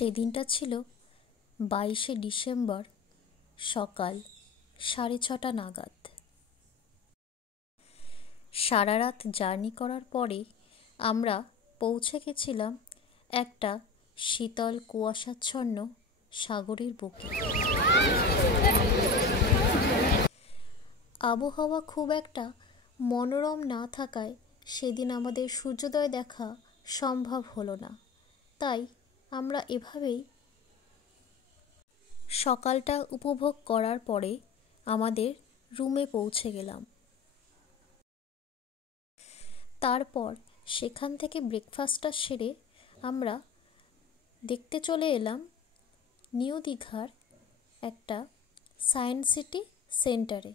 সেদিনটা ছিল 22শে ডিসেম্বর সকাল 6:30 নাগাদ। সারা রাত জার্নি করার পরে আমরা পৌঁছে গেছিলাম একটা শীতল কুয়াশাচ্ছন্ন সাগরের বুকে। আবহাওয়া খুব একটা মনোরম না থাকায় সেদিন আমাদের সূর্যোদয় দেখা সম্ভব হলো না, তাই আমরা এভাবেই সকালটা উপভোগ করার পরে আমাদের রুমে পৌঁছে গেলাম। তারপর সেখান থেকে ব্রেকফাস্টটা সেরে আমরা দেখতে চলে এলাম নিউ দীঘার একটা সায়েন্স সিটি সেন্টারে।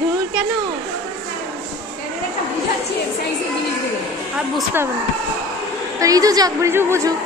দূর কেন আর বুঝতে হবে না, তো রিজু যাক, রিজু বুঝুক।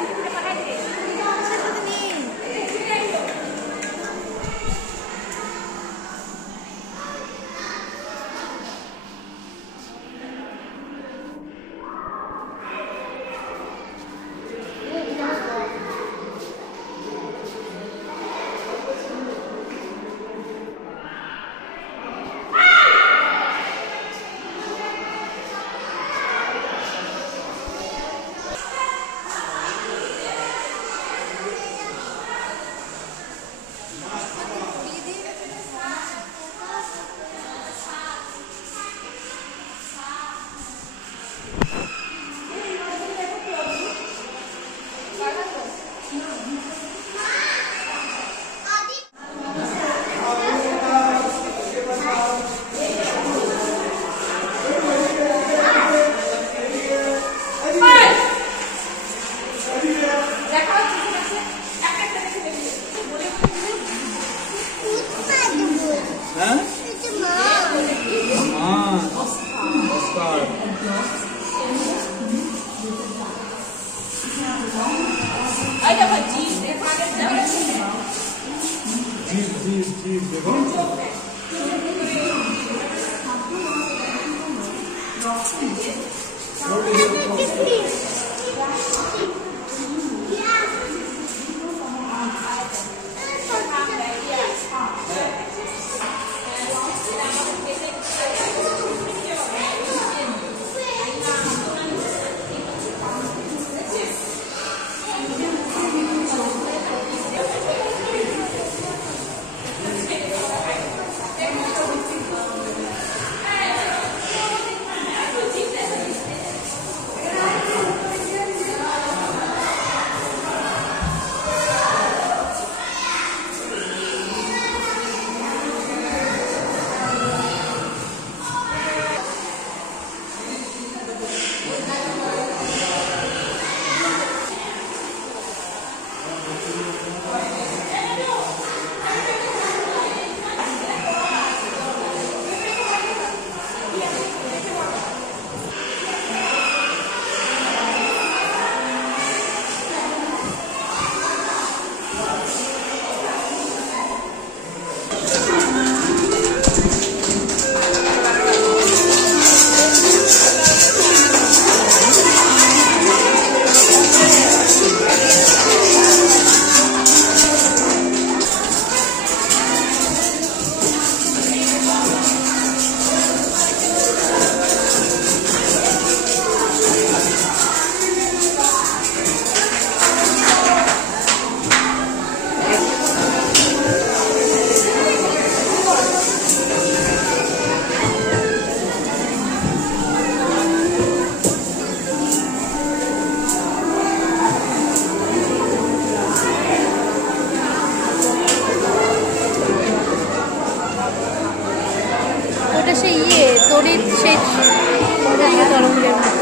হচ্ছে তড়িৎ সেই তরঙ্গের মতো।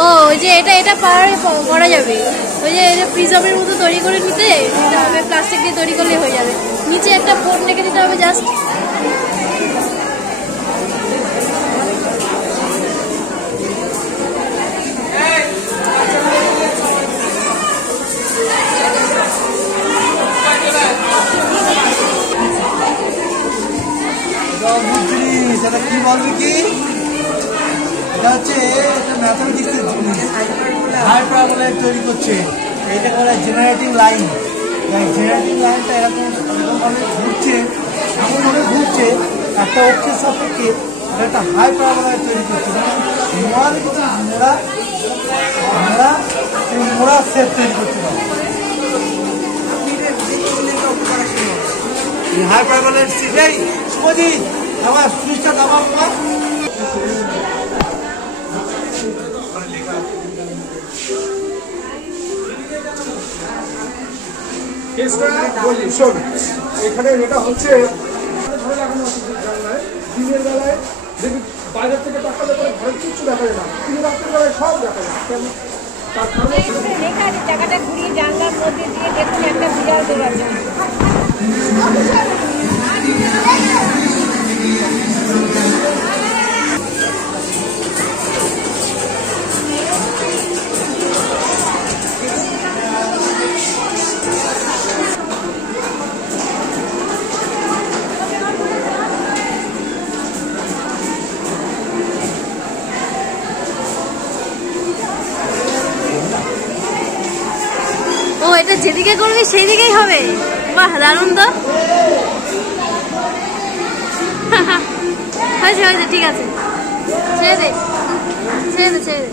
ও ওই যে এটা করা যাবে, ওই যে প্রিজমের মতো তৈরি করে নিতে হবে, প্লাস্টিক দিয়ে তৈরি করলে হয়ে যাবে। নিচে একটা বোর্ড রেখে দিতে হবে জাস্ট। সেটা কি বলবি কি, এটা হচ্ছে ম্যাথমেটিক্সের জিনিস, হাই প্যারাবোলয়েড তৈরি করছে। এটা বলে জেনারেটিং লাইন। জেনারেটিং লাইনটা এরকমভাবে ঘুরছে, এমনভাবে ঘুরছে একটা অক্ষের সাপেক্ষে, এটা একটা হাই প্যারাবোলয়েড তৈরি করছে। মোড়া সেট তৈরি করতে পারে। হাই প্যারাবোলয়েড সেটাই শুভজিৎ আমার সুইচটা দাবা শোন, এখানে যেটা হচ্ছে ঘরে লাগানো জানলায়, দিনের বেলায় দেখবি বাইরের থেকে তাকালে পরে ঘরে কিচ্ছু দেখা যায় না, কিন্তু রাত্রের বেলায় সব দেখা যায়। কেন? তার কারণে জায়গাটা ঘুরিয়ে জানলার মধ্যে দিয়ে দেখুন একটা বিড়াল দৌড়াচ্ছে। ও এটা যেদিকে করবি সেই দিকেই হবে। বাহ, দারুণ তো। হয়েছে হয়েছে, ঠিক আছে, ছেড়ে দে ছেড়ে দে ছেড়ে দে।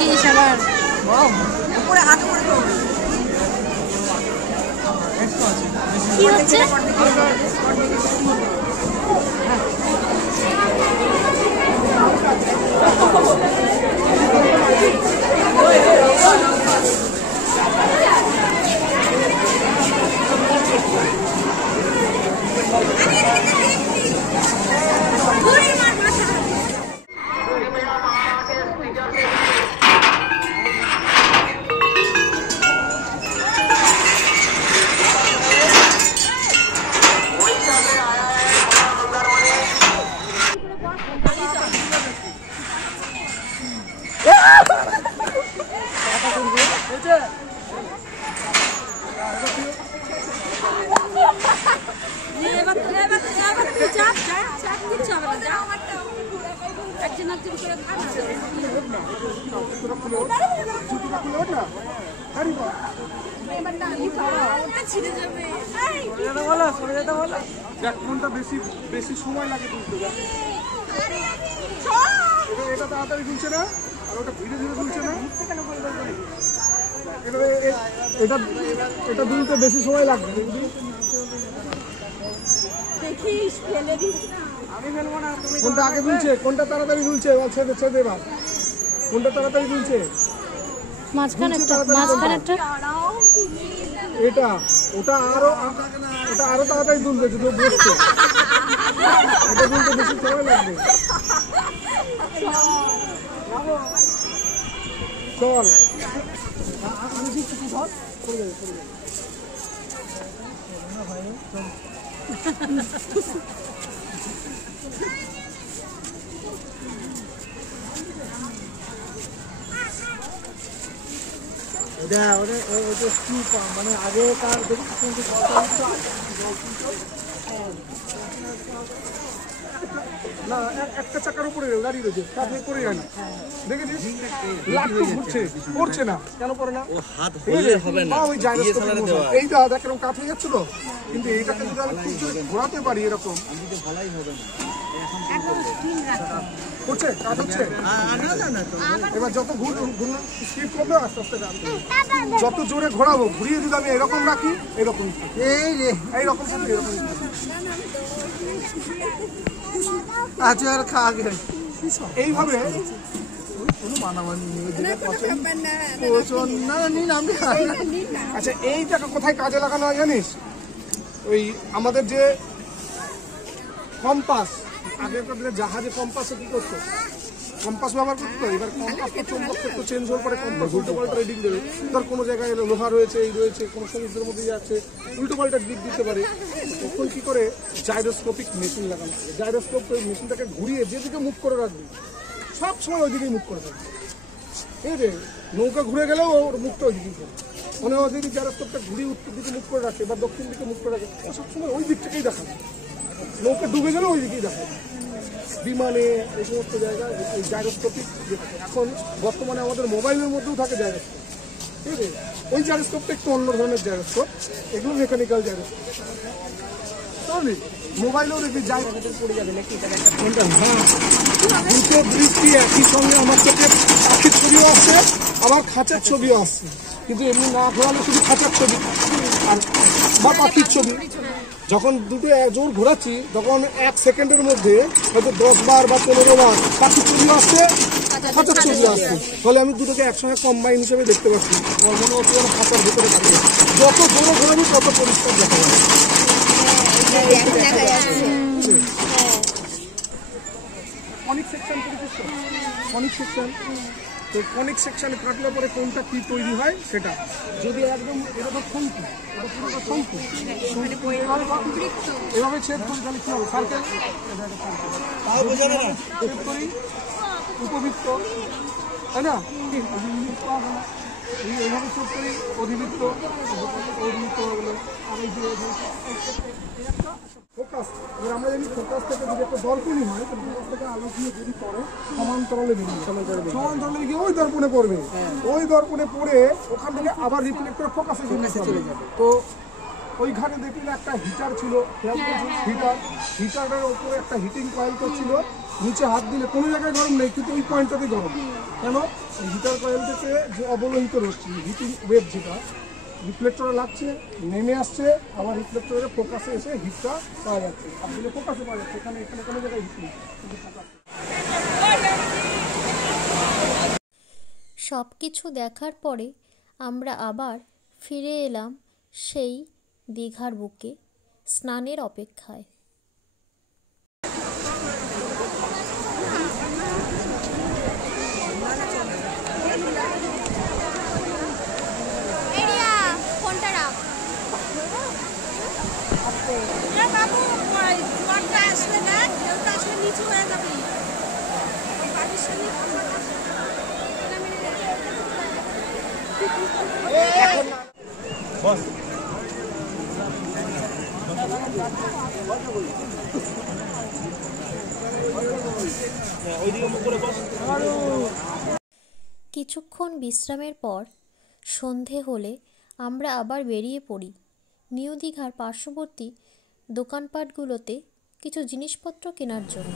দেখিস আবার। কি হচ্ছে? কোনটা বেশি বেশি সময় লাগে তুলতে, এটা তাড়াতাড়ি তুলছে না আর ওটা ধীরে ধীরে তুলছে না। এটা এটা তুলতে বেশি সময় লাগবে। কোনটা আগে তুলছে, কোনটা তাড়াতাড়ি তুলছে? ছেড়ে ছেড়ে এবার কোনটা তাড়াতাড়ি তুলছে? মাঝখানেরটা। এটা ওটা আরো তাড়াতাড়ি তুলবে যদি ও বসছে। এটা তুলতে বেশি সময় লাগবে। চল আমি দিচ্ছি, ধর করে যাবে করে যাবে। মানে আগেকার না একটা চাকার উপরে দাঁড়িয়ে রয়েছে, তারপরে পড়ে যায় না। দেখেছিস লাট্টু ঘুরছে, পড়ছে না কেন পড়ে না? ওই এই দা দেখ এরকম কাজ হয়ে যাচ্ছে তো, কিন্তু এইটাকে যদি আমি খুব জোরে ঘোরাতে পারি এরকম করছে, কাজ হচ্ছে। এবার যত স্পিড করবে আস্তে আস্তে যত জোরে ঘোরাবো, ঘুরিয়ে যদি আমি এরকম রাখি এরকম এইরকম এরকম। এইভাবে আচ্ছা এইটাকে কোথায় কাজে লাগানো হয় জানিস? ওই আমাদের যে কম্পাস, আগেকার দিনে জাহাজে কম্পাসে কি করতো? কম্পাস ব্যবহার করতো। এবার কম্পাস তো চৌম্বক ক্ষেত্র চেঞ্জ হওয়ার পরে কম্পাস উল্টো পাল্টা রিডিং দেবে। ধর কোনো জায়গায় লোহা রয়েছে, এই রয়েছে, কোনো সমুদ্রের মধ্যে যাচ্ছে, উল্টো পাল্টা দিক দিতে পারে। তখন কি করে জাইরোস্কোপিক মেশিন লাগানো হবে। জাইরোস্কোপ মেশিনটাকে ঘুরিয়ে যেদিকে মুখ করে রাখবে সব সময় ওই দিকেই মুখ করে থাকবে। এই রে নৌকা ঘুরে গেলেও ওর মুখটা ওই দিকেই করে। মানে ও যদি জাইরোস্কোপটা ঘুরিয়ে উত্তর দিকে মুখ করে রাখে বা দক্ষিণ দিকে মুখ করে রাখে, ও সবসময় ওই দিক থেকেই দেখাবে। নৌকা ডুবে গেলেও ওই দিকেই দেখাবে। বিমানে এই সমস্ত জায়গায় এই জাইরোস্কোপিক এখন বর্তমানে আমাদের মোবাইলের মধ্যেও থাকে জাইরোস্কোপ। ঠিক আছে, ওই জাইরোস্কোপটা একটু অন্য ধরনের জাইরোস্কোপ, এগুলো মেকানিক্যাল জাইরোস্কোপ। বুঝলি মোবাইলেও দেখবি জাইরোস্কোপ পড়ে যাবে নাকি? দুটো দৃষ্টি একই সঙ্গে আমার চোখে পাখির ছবিও আসছে, আবার খাঁচার ছবিও আসছে, কিন্তু এমনি না ঘোরালে শুধু খাঁচার ছবি আর বা পাখির ছবি। যখন দুটো জোর ঘোরাচ্ছি তখন 1 সেকেন্ডের মধ্যে হয়তো 10 বার বা 15 বার পাখির ছবি আসছে, খাঁচার ছবি আসছে। ফলে আমি দুটোকে একসঙ্গে কম্বাইন হিসেবে দেখতে পাচ্ছি। আমার মনে হচ্ছে যেন খাঁচার ভেতরে থাকে। যত জোরে ঘোরাবি তত পরিষ্কার দেখা যাবে। কনিক সেকশন কনিক সেকশন তো কনিক সেকশন কাটলে পরে কোনটা কি তৈরি হয় সেটা যদি একদম এরকম শঙ্কু, এটা পুরোটা শঙ্কু এভাবে ছেদ করি তাহলে কি হবে? সার্কেল ছেদ করি উপবৃত্ত, তাই না? এইভাবে ছেদ করি অধিবৃত্ত, অধিবৃত্ত হয়ে গেল। আর এই যে ফোকাস, এবার আমরা যদি ফোকাস থেকে যদি একটা দর্পণই হয় তাহলে ফোকাস থেকে আলো দিয়ে যদি পড়ে সমান্তরালে বেরিয়ে সমান্তরালে গিয়ে ওই দর্পণে পড়বে। ওই দর্পণে পড়ে ওখান থেকে আবার রিফ্লেক্টর ফোকাসে চলে যাবে। তো ওইখানে দেখলেন একটা হিটার ছিল, হিটারের ওপরে একটা হিটিং কয়েল ছিল, নিচে হাত দিলে কোনো জায়গায় গরম নেই কিন্তু ওই পয়েন্টটাতে গরম। কেন? এই হিটার কয়েল থেকে যে অবলোহিত রশ্মি হিটিং ওয়েভ যেটা রিফ্লেক্টরে লাগছে, নেমে আসছে, আবার রিফ্লেক্টরের ফোকাসে এসে হিটটা পাওয়া যাচ্ছে। হাত দিলে ফোকাসে পাওয়া যাচ্ছে, এখানে কোনো জায়গায় হিট নেই কিন্তু ফোকাস। সব কিছু দেখার পরে আমরা আবার ফিরে এলাম সেই দীঘার বুকে স্নানের অপেক্ষায়। কিছুক্ষণ বিশ্রামের পর সন্ধে হলে আমরা আবার বেরিয়ে পড়ি নিউ দীঘার পার্শ্ববর্তী দোকানপাটগুলোতে কিছু জিনিসপত্র কেনার জন্য।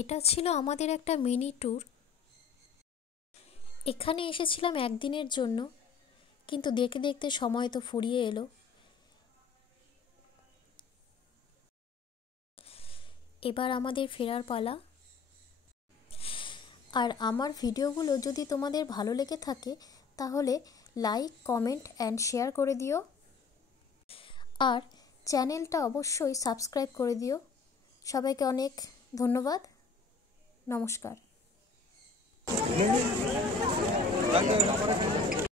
এটা ছিল আমাদের একটা মিনি ট্যুর। এখানে এসেছিলাম একদিনের জন্য, কিন্তু দেখতে দেখতে সময় তো ফুরিয়ে এলো। এবার আমাদের ফেরার পালা। আর আমার ভিডিওগুলো যদি তোমাদের ভালো লেগে থাকে তাহলে লাইক, কমেন্ট অ্যান্ড শেয়ার করে দিও। আর চ্যানেলটা অবশ্যই সাবস্ক্রাইব করে দিও। সবাইকে অনেক ধন্যবাদ। নমস্কার।